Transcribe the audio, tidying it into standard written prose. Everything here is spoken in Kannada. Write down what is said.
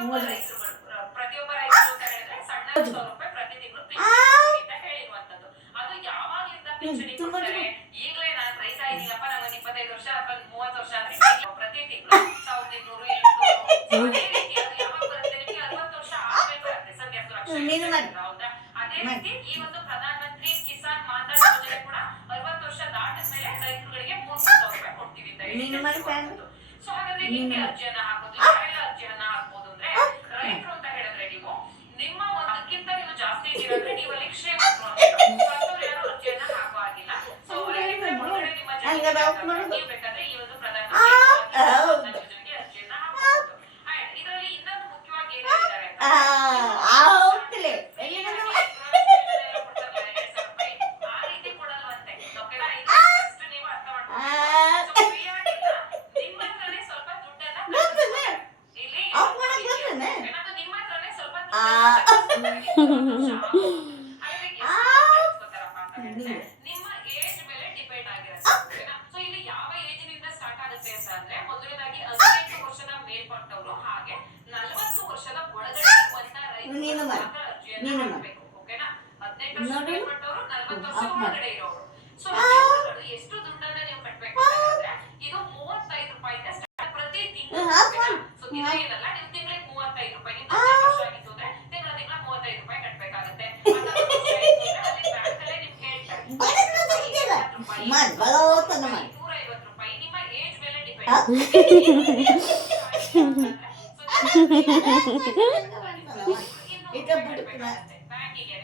ಪ್ರತಿಯೊಬ್ಬ ರೈತರುಗಳು ಪ್ರತಿಯೊಬ್ಬ ರೈತರು ಅಂತ ಹೇಳಿದ್ರೆ ಸಣ್ಣ 1,000 ರೂಪಾಯಿ ಪ್ರತಿ ತಿಂಗಳು ಪಿಂಚಣಿ ಅಂತ ಹೇಳಿರುವಂತದ್ದು. ಅದು ಯಾವಾಗಲಿಂದ ಪಿಂಚಣಿ ಕೊಡ್ತಾರೆ? ಈಗಲೇ ನಾನು ರೈತ ಇದ್ದೀನಪ್ಪ, ನನಗೆ 25 ವರ್ಷ ಅಥವಾ 30 ವರ್ಷ ಅಂದ್ರೆ ಪ್ರತಿ ತಿಂಗಳು 1,200 800 ಅದೇ ರೀತಿ ಅದು ಯಾವಾಗ ಬರುತ್ತೆ? ನಿಮಗೆ 60 ವರ್ಷ ಆಗ್ಬೇಕಾಗುತ್ತೆ ಸದ್ಯ ಸುರಕ್ಷಾ. ಹೌದಾ? ಅದೇ ರೀತಿ ಈ ಒಂದು ಪ್ರಧಾನ ಮಂತ್ರಿ ಕಿಸಾನ್ ಮಾನ್ಧನ್ ಯೋಜನೆ ಕೂಡ 60 ವರ್ಷ ದಾಟಿದ ಮೇಲೆ ರೈತರುಗಳಿಗೆ 3,000 ರೂಪಾಯಿ ಕೊಡ್ತೀವಿ ಅಂತ ಹೇಳಿ. ಸೊ ಹಾಗಾದ್ರೆ ಹಿಂಗೆ ಅರ್ಜಿಯನ್ನ ಹಾಕೋದು, ಯಾರೆಲ್ಲ ಅರ್ಜಿಯನ್ನ ಹಾಕ್ಬೋದು ಅಂದ್ರೆ ರೈತರು ಅಂತ ಹೇಳಿದ್ರೆ ನೀವು ನಿಮ್ಮ ಅದಕ್ಕಿಂತ ನೀವು ಜಾಸ್ತಿ ಇದ್ದೀರಂದ್ರೆ ನೀವು ಅಲ್ಲಿ ಶ್ರೀಮಂತರು ಅಂತ ಯಾರು ಅರ್ಜಿಯನ್ನ ಹಾಕೋ ಆಗಿಲ್ಲ. ಸೊ ಒಳಗಡೆ ನಿಮ್ಮ ನೀವು ಬೇಕಾದ್ರೆ ಈ ಒಂದು ಪ್ರಧಾನ ಯೋಜನೆಗೆ ಅರ್ಜಿಯನ್ನ ಹಾಕಬಹುದು. ಇದರಲ್ಲಿ ಇನ್ನೊಂದು ಮುಖ್ಯವಾಗಿ ಏನ್ ಹೇಳಿದ್ದಾರೆ ಆ ರೀತಿ ಕೊಡಲ್ವಂತೆ. ಓಕೆನಾ? ಇದು ನೀವು ಅರ್ಥ ಮಾಡ್ಕೊಂಡು ನಿಮ್ಮ ಹತ್ರನೇ ಸ್ವಲ್ಪ ದುಡ್ಡನ್ನ ಇಲ್ಲಿ ನಿಮ್ಮ ಹತ್ರನೇ ಸ್ವಲ್ಪ ನಿಮ್ಮ ಏಜ್ ಮೇಲೆ ಡಿಪೆಂಡ್ ಆಗಿರುತ್ತೆ. ಸೊ ಇಲ್ಲಿ ಯಾವ ಏಜ್ ನಿಂದ ಸ್ಟಾರ್ಟ್ ಆಗುತ್ತೆ ಅಂತ ಅಂದ್ರೆ ಮೊದಲನೇದಾಗಿ 18 ವರ್ಷದ ಮೇಲ್ಪಟ್ಟವರು ಹಾಗೆ 40 ವರ್ಷದ ಒಳಗಡೆ ಇರುವಂತ ರೈತರು ಅರ್ಜಿಯನ್ನು ಹಾಕಬೇಕು. ಓಕೆನಾ? 18 ವರ್ಷದ ಮೇಲ್ಪಟ್ಟವರು 40 ವರ್ಷ ಒಳಗಡೆ ಇರೋರು. ಸೊ ಇವುಗಳು ಎಷ್ಟು ದುಡ್ಡನ್ನ ನೀವು ಕಟ್ಟಬೇಕು ಅಂದ್ರೆ ಇದು 35 ರೂಪಾಯಿಂದ ಸ್ಟಾರ್ಟ್ ಪ್ರತಿ ತಿಂಗಳು. ಸೊ ದಿನ ಏನಲ್ಲ, ನೀವು ತಿಂಗಳಿಗೆ 35 ರೂಪಾಯಿ. ನೀವು 18 ವರ್ಷ ಆಗಿತ್ತು ಅಂದ್ರೆ ತಿಂಗಳ 35 ರೂಪಾಯಿ ಕಟ್ಟಬೇಕಾಗುತ್ತೆ. ಅಲ್ಲಿ ಬ್ಯಾಂಕ್ ಅಲ್ಲೇ ನಿಮ್ಗೆ ಹೇಳ್ತಾರೆ 150 ರೂಪಾಯಿ ನಿಮ್ಮ ಏಜ್ ಮೇಲೆ ಡಿಪೆಂಡ್. ಬ್ಯಾಂಕಿಗೆ